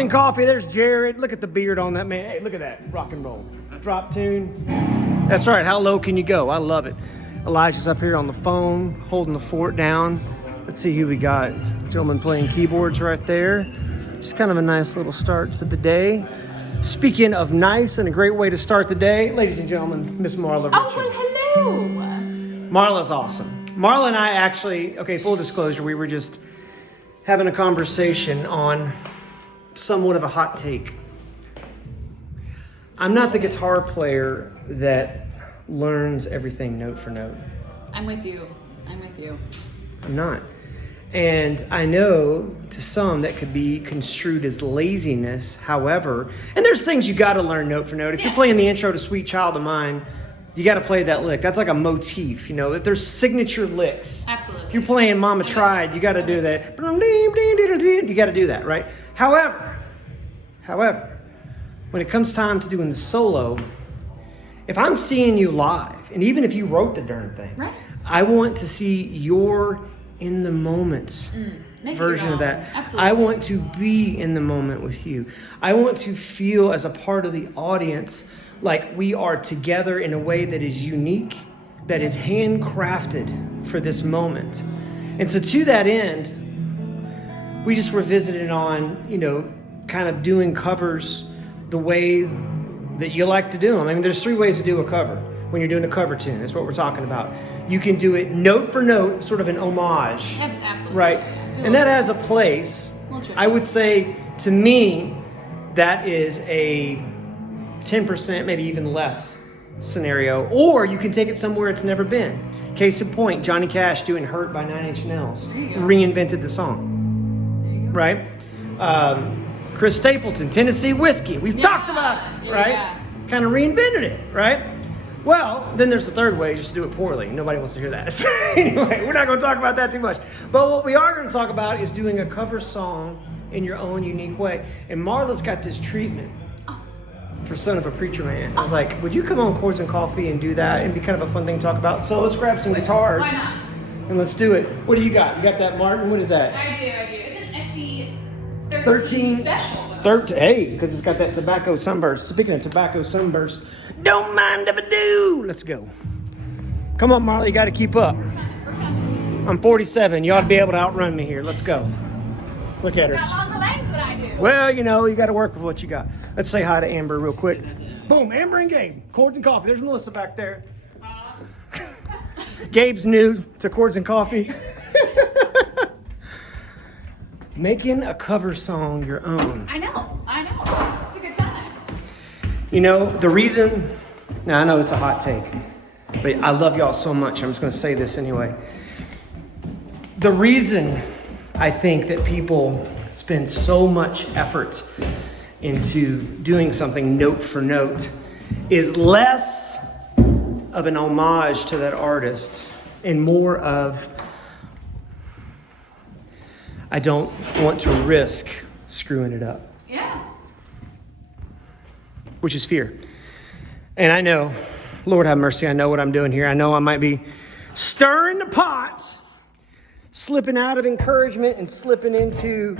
and Coffee. There's Jared. Look at the beard on that man. Hey, look at that. Rock and roll. Drop tune. That's right. How low can you go? I love it. Elijah's up here on the phone, holding the fort down. Let's see who we got. Gentleman playing keyboards right there. Just kind of a nice little start to the day. Speaking of nice and a great way to start the day, ladies and gentlemen, Miss Marla Richard. Oh, well, hello. Marla's awesome. Marla and I actually, okay, full disclosure, we were just having a conversation on somewhat of a hot take. I'm not the guitar player that learns everything note for note. I'm with you. I'm not. And I know to some that could be construed as laziness. However, and there's things you got to learn note for note. If you're playing the intro to Sweet Child of Mine, you got to play that lick. That's like a motif, you know. There's signature licks. Absolutely. If you're playing Mama Tried, you got to do that. You got to do that, right? However, when it comes time to doing the solo, if I'm seeing you live, and even if you wrote the darn thing, right, I want to see your in the moment version of that. Absolutely. I want to be in the moment with you. I want to feel as a part of the audience like we are together in a way that is unique, that is handcrafted for this moment. And so to that end, we just revisited on, you know, kind of doing covers the way that you like to do them. I mean, there's 3 ways to do a cover when you're doing a cover tune. That's what we're talking about. You can do it note for note, sort of an homage. Absolutely. Right? And that has a place. I would say, to me, that is a 10%, maybe even less scenario. Or you can take it somewhere it's never been. Case in point, Johnny Cash doing Hurt by 9 Inch Nails. Reinvented the song. There you go. Right? Chris Stapleton, Tennessee Whiskey. We've talked about it, right? Yeah. Kind of reinvented it, right? Well, then there's the third way, just to do it poorly. Nobody wants to hear that. So anyway, we're not going to talk about that too much. But what we are going to talk about is doing a cover song in your own unique way. And Marla's got this treatment for Son of a Preacher Man. I was like, would you come on Chords and Coffee and do that? It'd be kind of a fun thing to talk about. So let's grab some guitars. Why not? And let's do it. What do you got? You got that Martin? What is that? I do. It's an SC 13 special. 13, hey, because it's got that tobacco sunburst. Speaking of tobacco sunburst, don't mind if I do. Let's go. Come on, Marla, you got to keep up. We're coming. I'm 47. You ought to be able to outrun me here. Let's go. Look at her. Got longer legs than I do. Well, you know, you got to work with what you got. Let's say hi to Amber real quick. Boom, Amber and Gabe. Chords and Coffee. There's Melissa back there. Gabe's new to Chords and Coffee. Making a cover song your own. I know. It's a good time. You know, the reason, now I know it's a hot take, but I love y'all so much, I'm just going to say this anyway. The reason I think that people spend so much effort into doing something note for note is less of an homage to that artist and more of, I don't want to risk screwing it up. Yeah. Which is fear. And I know, Lord have mercy, I know what I'm doing here. I know I might be stirring the pot, slipping out of encouragement and slipping into,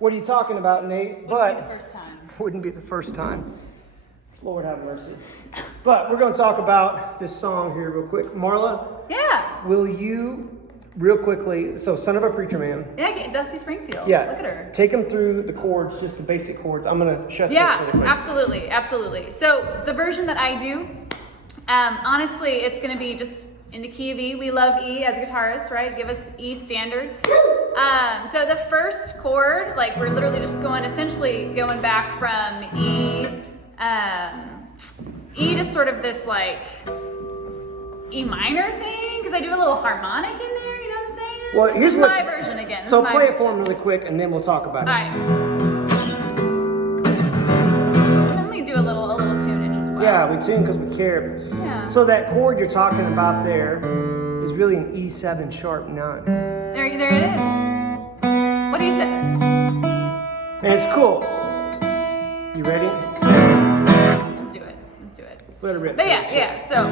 what are you talking about, Nate? Wouldn't be the first time. Wouldn't be the first time. Lord have mercy. But we're going to talk about this song here real quick. Marla? Yeah. Will you, real quickly, so Son of a Preacher Man. Yeah, get Dusty Springfield. Yeah. Look at her. Take them through the chords, just the basic chords. I'm going to shut this really quick. Absolutely. So the version that I do, honestly, it's going to be just in the key of E. We love E as guitarists, right? Give us E standard. So the first chord, like we're literally just essentially going back from E, E to sort of this like E minor thing, because I do a little harmonic in there, you know what I'm saying? Well, here's this is my version again. So play it for him really quick, and then we'll talk about it. All right. Let me do a little tunage as well. Yeah, we tune because we care. Yeah. So that chord you're talking about there is really an E7 sharp 9. There it is. What do you say? And it's cool. You ready? Let's do it. Let it rip. But yeah, so.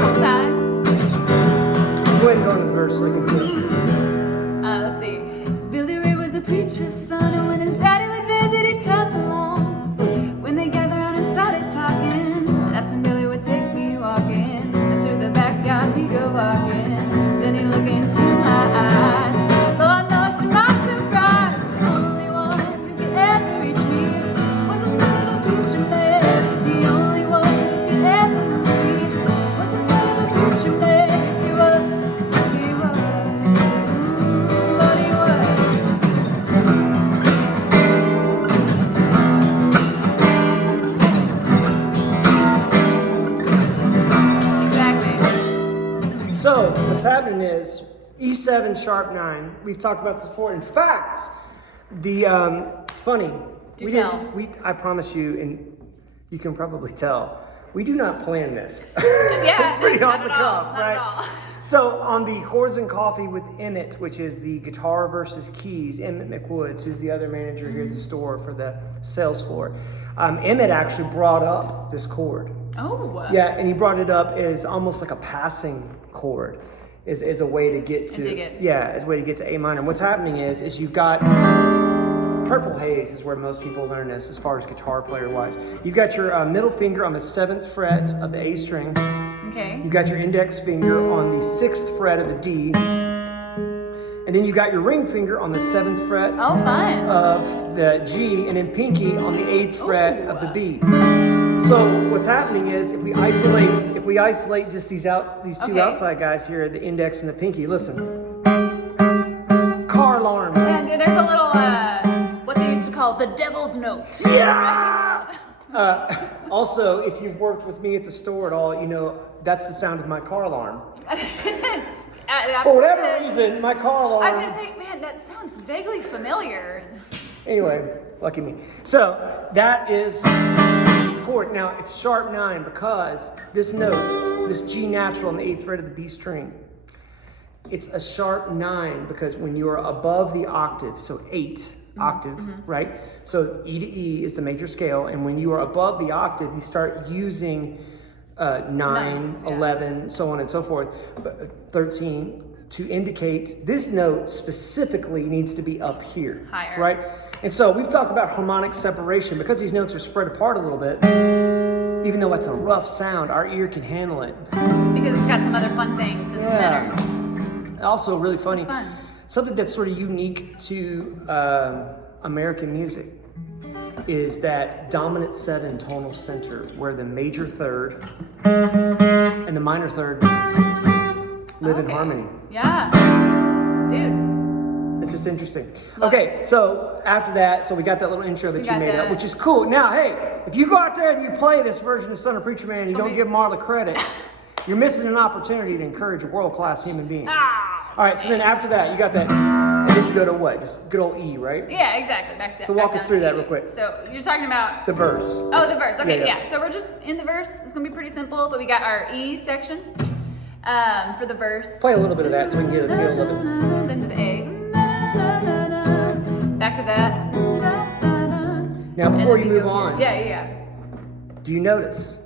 Sometimes. Go ahead and go to the verse so they can hear. So what's happening is E7 sharp 9. We've talked about this before. In fact, it's funny. I promise you, and you can probably tell, we do not plan this. Yeah, pretty not off the at all, cuff, not right? at all. So on the Chords and Coffee with Emmett, which is the guitar versus keys, Emmett McWoods, who's the other manager here at the store for the sales floor, Emmett actually brought up this chord. Oh. Yeah, and he brought it up as almost like a passing chord, is a way to get to. I dig it. Yeah, as a way to get to A minor. And what's happening is you've got Purple Haze is where most people learn this as far as guitar player wise. You've got your middle finger on the 7th fret of the A string. Okay. You've got your index finger on the 6th fret of the D. And then you got your ring finger on the 7th fret of the G, and then pinky on the 8th fret of the B. So what's happening is if we isolate just these two outside guys here, the index and the pinky, listen. Car alarm. And there's a little what they used to call the devil's note. Yeah. Right? Also, if you've worked with me at the store at all, you know that's the sound of my car alarm. For whatever reason, my car alarm. I was gonna say, man, that sounds vaguely familiar. Anyway, lucky me. So that is chord. Now it's sharp 9 because this note, this G natural on the 8th fret of the B string, it's a sharp 9 because when you are above the octave, so 8 octave, right? So E to E is the major scale, and when you are above the octave, you start using 9, 11, so on and so forth, 13, to indicate this note specifically needs to be up here. Higher. Right? And so we've talked about harmonic separation. Because these notes are spread apart a little bit, even though it's a rough sound, our ear can handle it. Because it's got some other fun things in the center. Also really funny, It's fun. something that's sort of unique to American music is that dominant 7 tonal center where the major third and the minor third live in harmony. Yeah. Dude. It's just interesting. Okay, so after that, so we got that little intro that you made up, which is cool. Now, hey, if you go out there and you play this version of Son of Preacher Man and you don't give Marla credit, you're missing an opportunity to encourage a world-class human being. All right, so then after that, you got that, and then you go to what? Just good old E, right? Yeah, exactly. Back to, so walk us through that real quick. So you're talking about the verse. Oh, the verse. Okay, Yeah. yeah. So we're just in the verse. It's gonna be pretty simple, but we got our E section for the verse. Play a little bit of that so we can get a feel of it. Then to the A. Back to that. Now, before you move on, Yeah. do you notice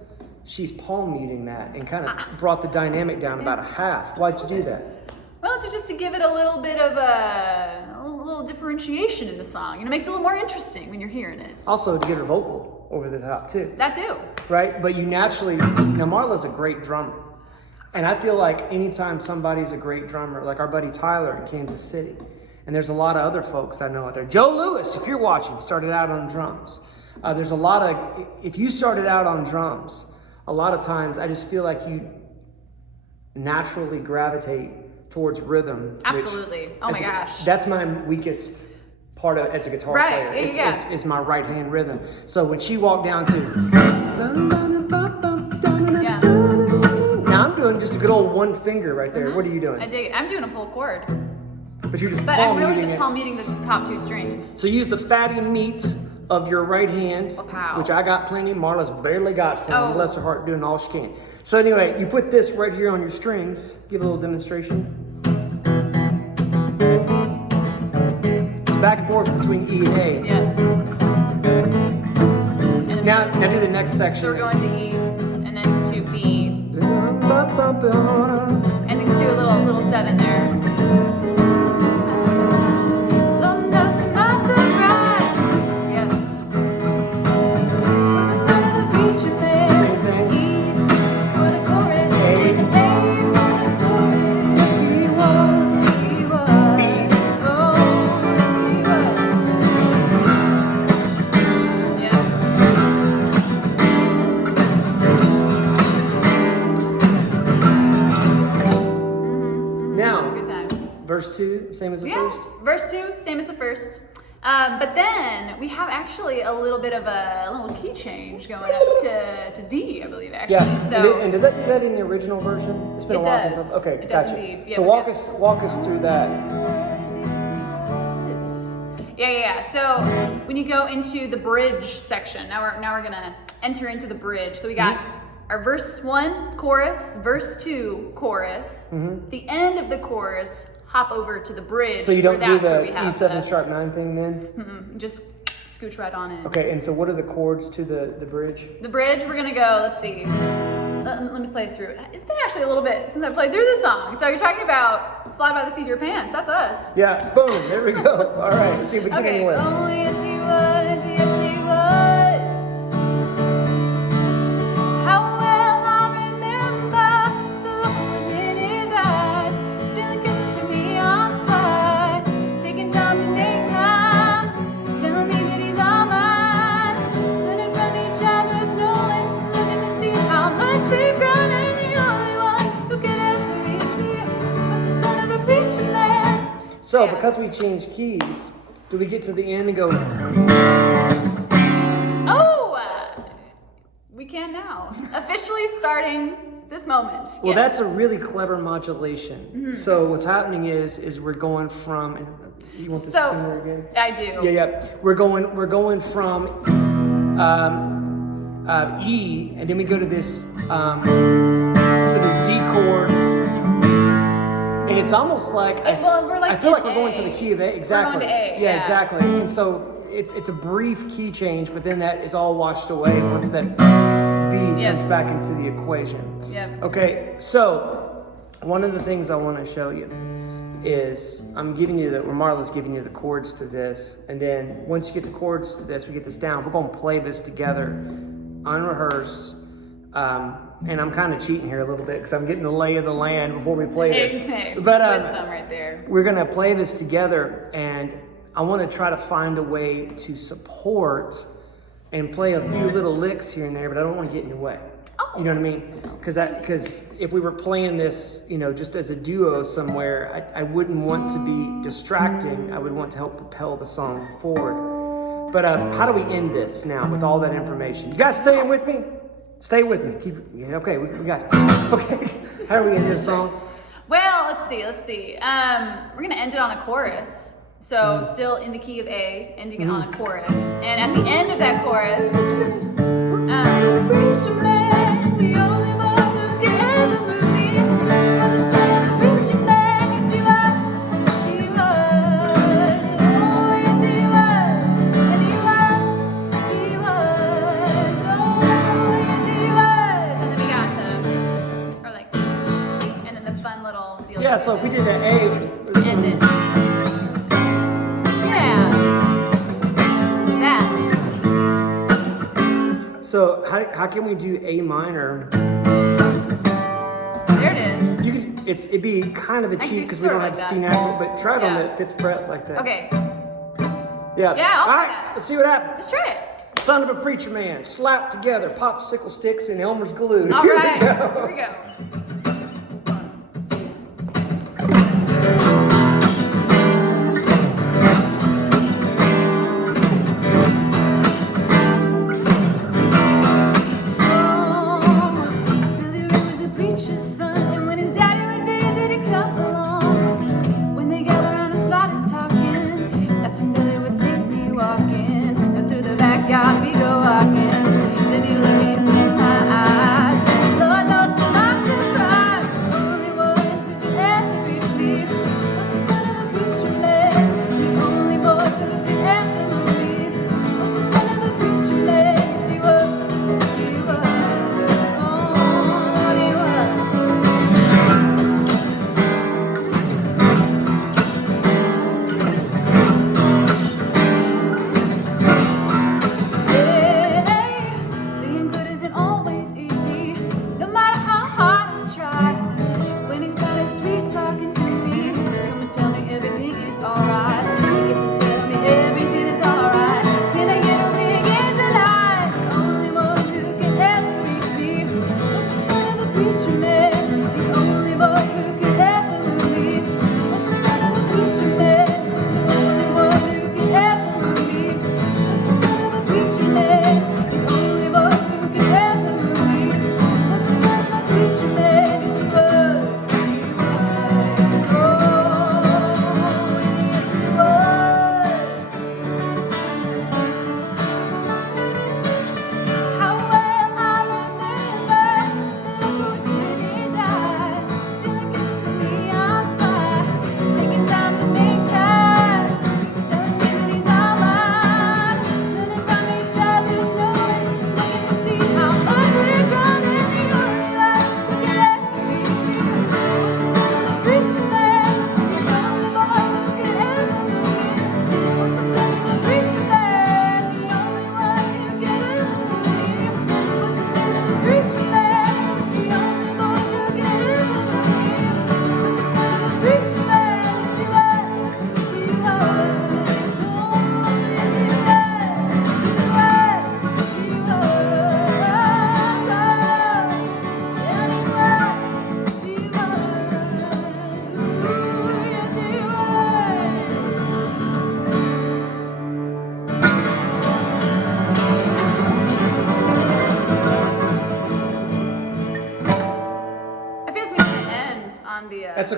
she's palm muting that and kind of brought the dynamic down about a half? Why'd you do that? Well, just to give it a little bit of a little differentiation in the song. You know, it makes it a little more interesting when you're hearing it. Also, to get her vocal over the top, too. That too. Right? But you naturally, now Marla's a great drummer. And I feel like anytime somebody's a great drummer, like our buddy Tyler in Kansas City, and there's a lot of other folks I know out there. Joe Lewis, if you're watching, started out on drums. There's a lot of, if you started out on drums, a lot of times I just feel like you naturally gravitate towards rhythm. Absolutely. Oh my gosh. That's my weakest part of as a guitar player. Is my right hand rhythm. So when she walked down to now I'm doing just a good old one finger right there. What are you doing? I dig it. I'm doing a full chord. But you're just But palm I'm really muting just it. palm muting the top 2 strings. So use the fatty meat of your right hand, Wow. which I got plenty. Marla's barely got some. Oh. Bless her heart, doing all she can. So anyway, you put this right here on your strings. Give a little demonstration. Back and forth between E and A. Yeah. And Now do the next section. So we're going to E and then to B. And then do a little 7 there. Verse 2, same as the first? Verse 2, same as the first. But then we have actually a little bit of a little key change going up to D, I believe, actually. Yeah. So And does that do that in the original version? It's been a while since I've. Okay, It does gotcha. indeed. Yeah, So walk us through that. Yeah. So when you go into the bridge section, now we're gonna enter into the bridge. So we got our verse 1 chorus, verse 2 chorus. The end of the chorus, hop over to the bridge. So you don't do where we the have E7 sharp 9 thing then? just scooch right on in. Okay, and so what are the chords to the bridge? The bridge, we're gonna go, let's see. Let me play through it. It's been actually a little bit since I played through this song. So you're talking about Fly by the Seat of Your Pants. That's us. Yeah, boom, there we go. All right, let's see if we can get anywhere. Oh, yes he was, yes he was. How well I remember the look was in his eyes. Stealing kisses from me on the slide. Taking time to make time. Telling me that he's all mine. Learning from each other's knowing. Looking to see how much we've grown. And the only one who could ever reach me was the son of a preacher man. So Yeah. because we changed keys, do we get to the end and go? We can now. Officially starting this moment. Well, Yes. that's a really clever modulation. So what's happening is we're going from. You want this tuner again? I do. Yeah. We're going from E, and then we go to this D chord, and it's almost like We're like I feel like in we're going to A. the key of A. Exactly. We're going to A, Yeah, yeah. exactly. And so it's a brief key change, but then that is all washed away once that B Yep. comes back into the equation. Yep. Okay, so one of the things I want to show you is Marla's giving you the chords to this, and then once you get the chords to this, we get this down. We're going to play this together, unrehearsed, and I'm kind of cheating here a little bit because I'm getting the lay of the land before we play this. Hey, But wisdom right there. we're going to play this together, and I want to try to find a way to support and play a few little licks here and there, but I don't want to get in your way. You know what I mean? Because if we were playing this, just as a duo somewhere, I wouldn't want to be distracting. I would want to help propel the song forward. But how do we end this now with all that information? You guys staying with me? Stay with me. Okay, we got it. Okay, how do we end this song? Well, let's see. We're gonna end it on a chorus. So still in the key of A, ending it on a chorus. And at the end of that chorus, preacher man, the only one who could ever move me was the son of a preacher man. Yes, he was. Oh, yes, he was. And he was. Oh, yes, he was. And then we got and then the fun little deal. Yeah, so if we did that A, End it. Yeah. That. So how can we do A minor? There it is. You could it'd be kind of a I can cheat do because we don't sort have of C like that. natural, but try it on Yeah. the 5th fret like that. Okay. Yeah. Yeah, I'll All try right, that. let's see what happens. Let's try it. Son of a preacher man, slapped together, popsicle sticks and Elmer's glue. All Here we right. go. Here we go. God, we go walking. Then he looked into my eyes. Lord knows to my surprise.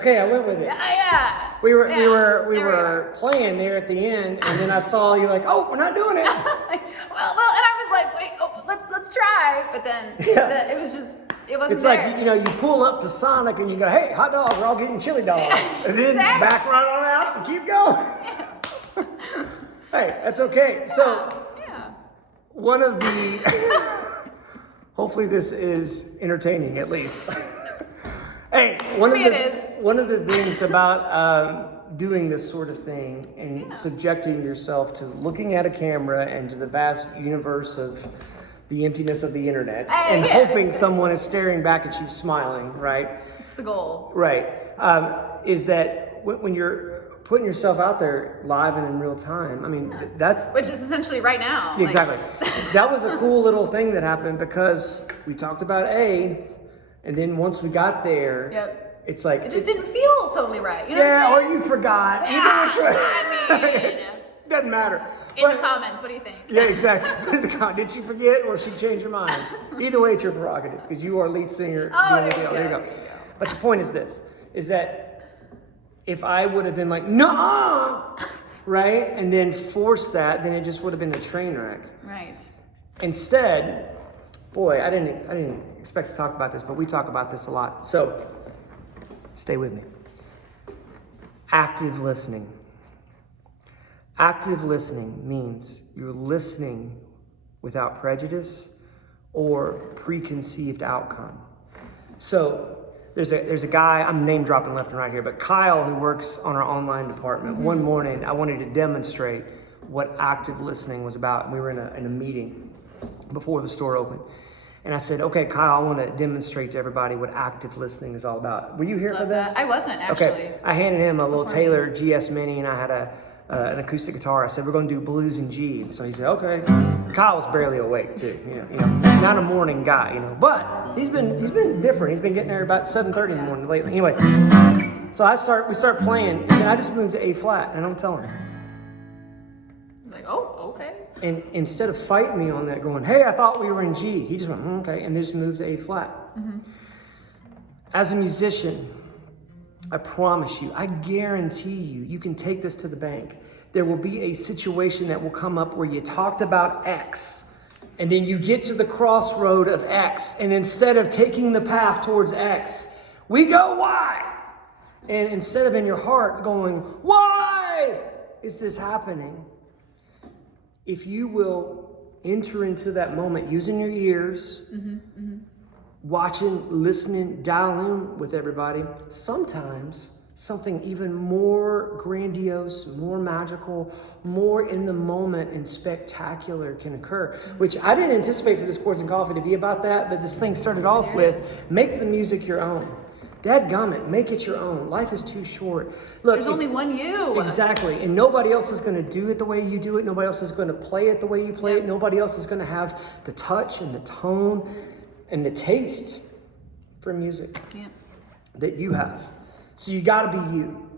okay. I went with it. Yeah. We were playing there at the end, and then I saw you like, oh, we're not doing it. well, and I was like, wait, let's try. But then it was just, it wasn't It's there. like, you pull up to Sonic and you go, hey, hot dogs, we're all getting chili dogs. And then back right on out and keep going. Hey, that's okay. So one of the, hopefully this is entertaining at least. Hey, one of the things about doing this sort of thing and subjecting yourself to looking at a camera and to the vast universe of the emptiness of the internet and hoping someone is staring back at you smiling, right? It's the goal. Right. Is that when you're putting yourself out there live and in real time, I mean, that's... Which is essentially right now. Exactly. That was a cool little thing that happened because we talked about A, and then once we got there, it's like... It just didn't feel totally right. You know what I'm or saying? you forgot. Yeah, I mean... Doesn't matter. In the comments, what do you think? Yeah, exactly. Did she forget or she change her mind? Either way, it's your prerogative because you are lead singer. Oh, there you go. But the point is this, is that if I would have been like, no, right? And then forced that, then it just would have been a train wreck. Right. Instead, boy, I didn't expect to talk about this, but we talk about this a lot. So stay with me. Active listening. Active listening means you're listening without prejudice or preconceived outcome. So there's a guy, I'm name dropping left and right here, but Kyle, who works on our online department, one morning I wanted to demonstrate what active listening was about. And we were in a meeting before the store opened. And I said, okay, Kyle, I want to demonstrate to everybody what active listening is all about. Were you here for this? I wasn't, actually. Okay, I handed him a little Taylor GS Mini and I had an acoustic guitar. I said, we're going to do blues and G. And so he said, okay. Kyle was barely awake too, you know, not a morning guy, but he's been different. He's been getting there about 7:30 in the morning lately. Anyway, so we start playing, and then I just moved to A flat, and I don't tell him. Like, oh, okay. And instead of fighting me on that, going, hey, I thought we were in G, he just went, okay, and just moved to A flat. Mm-hmm. As a musician, I promise you, I guarantee you can take this to the bank. There will be a situation that will come up where you talked about X, and then you get to the crossroad of X, and instead of taking the path towards X, we go Y. And instead of in your heart going, why is this happening? If you will enter into that moment using your ears, watching, listening, dial in with everybody, sometimes something even more grandiose, more magical, more in the moment and spectacular can occur, which I didn't anticipate for this Chords and Coffee to be about that, but this thing started off with, make the music your own. Dadgummit, make it your own. Life is too short. Look, there's only one you. Exactly. And nobody else is going to do it the way you do it. Nobody else is going to play it the way you play it. Nobody else is going to have the touch and the tone and the taste for music that you have. So you got to be you.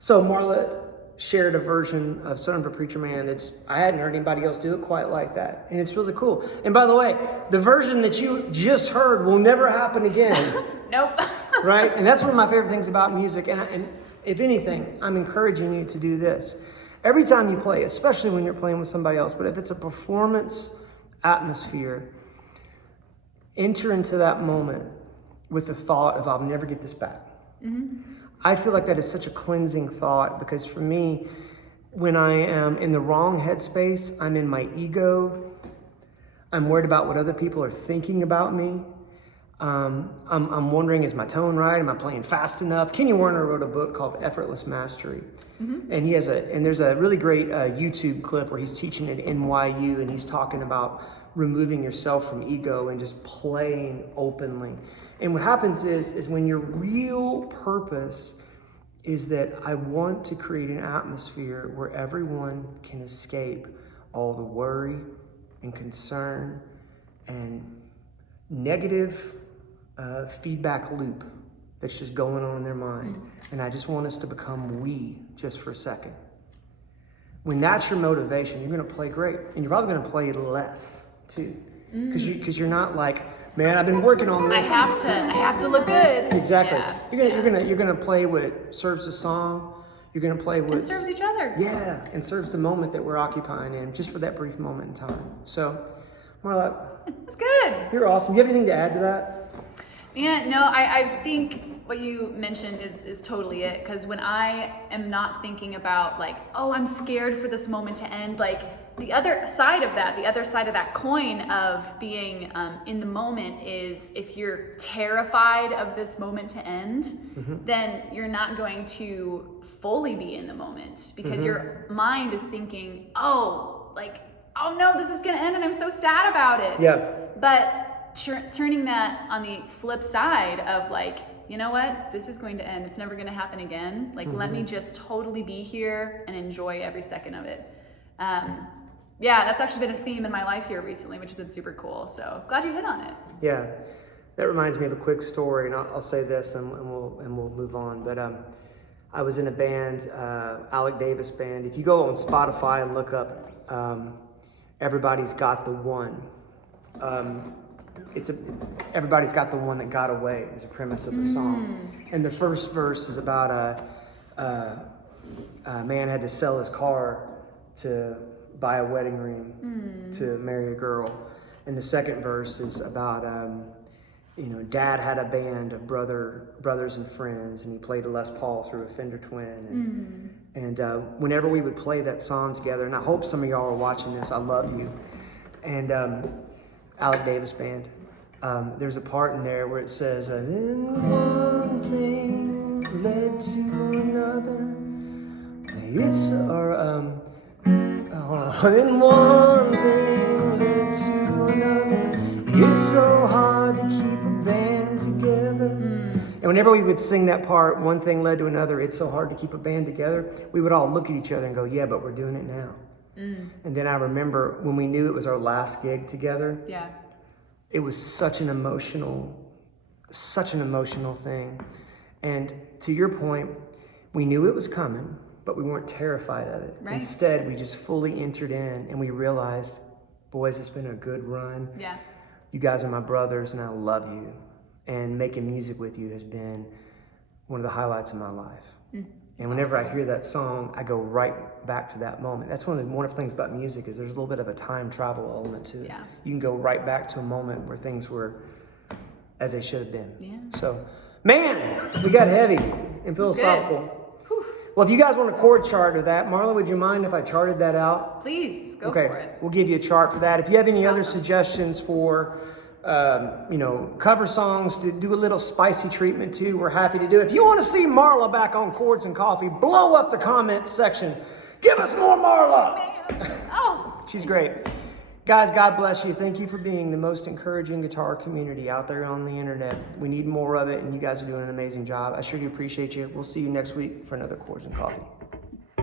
So Marla shared a version of Son of a Preacher Man. I hadn't heard anybody else do it quite like that. And it's really cool. And by the way, the version that you just heard will never happen again. Nope. Right? And that's one of my favorite things about music. And if anything, I'm encouraging you to do this. Every time you play, especially when you're playing with somebody else, but if it's a performance atmosphere, enter into that moment with the thought of, I'll never get this back. Mm-hmm. I feel like that is such a cleansing thought because for me, when I am in the wrong headspace, I'm in my ego. I'm worried about what other people are thinking about me. I'm wondering, is my tone right? Am I playing fast enough? Kenny Werner wrote a book called Effortless Mastery. Mm-hmm. And there's a really great YouTube clip where he's teaching at NYU and he's talking about removing yourself from ego and just playing openly. And what happens is when your real purpose is that I want to create an atmosphere where everyone can escape all the worry and concern and negative feedback loop that's just going on in their mind. And I just want us to become we just for a second. When that's your motivation, you're going to play great. And you're probably going to play less too. Because you're not like man, I've been working on I this. have to look good. Exactly. Yeah. You're gonna play what serves the song. You're gonna play what And serves each other. Yeah, and serves the moment that we're occupying in, just for that brief moment in time. So, Marla, It's good. you're awesome. Do you have anything to add to that? Yeah, no, I think what you mentioned is totally it. Because when I am not thinking about like, oh, I'm scared for this moment to end, like the other side of that coin of being in the moment is if you're terrified of this moment to end, then you're not going to fully be in the moment because your mind is thinking, oh no, this is gonna end and I'm so sad about it. Yeah. But turning that on the flip side of like, you know what, this is going to end, it's never going to happen again, like let me just totally be here and enjoy every second of it. Yeah, that's actually been a theme in my life here recently, which has been super cool, so glad you hit on it. Yeah, that reminds me of a quick story, and I'll say this and we'll move on. But I was in a band, Alec Davis band. If you go on Spotify and look up Everybody's Got the One, Everybody's Got the One That Got Away is the premise of the song. And the first verse is about a man had to sell his car to buy a wedding ring to marry a girl. And the second verse is about dad had a band of brothers and friends, and he played a Les Paul through a Fender Twin. And whenever we would play that song together, and I hope some of y'all are watching this, I love you. And Alec Davis band, there's a part in there where it says, then one thing led to another. Then one thing led to another. It's so hard to keep a band together. And whenever we would sing that part, one thing led to another, it's so hard to keep a band together, we would all look at each other and go, yeah, but we're doing it now. And then I remember when we knew it was our last gig together, it was such an emotional thing. And to your point, we knew it was coming, but we weren't terrified of it. Right. Instead, we just fully entered in and we realized, boys, it's been a good run. Yeah. You guys are my brothers and I love you. And making music with you has been one of the highlights of my life. And whenever I hear that song, I go right back to that moment. That's one of the wonderful things about music is there's a little bit of a time travel element to it. Yeah. You can go right back to a moment where things were as they should have been. Yeah. So, man, we got heavy and philosophical. Well, if you guys want a chord chart of that, Marla, would you mind if I charted that out? Please, go for it. We'll give you a chart for that. If you have any other suggestions for, cover songs to do a little spicy treatment to, we're happy to do it. If you want to see Marla back on Chords and Coffee, blow up the comments section. Give us more Marla. Oh. She's great. Guys, God bless you. Thank you for being the most encouraging guitar community out there on the internet. We need more of it, and you guys are doing an amazing job. I sure do appreciate you. We'll see you next week for another Chords and Coffee.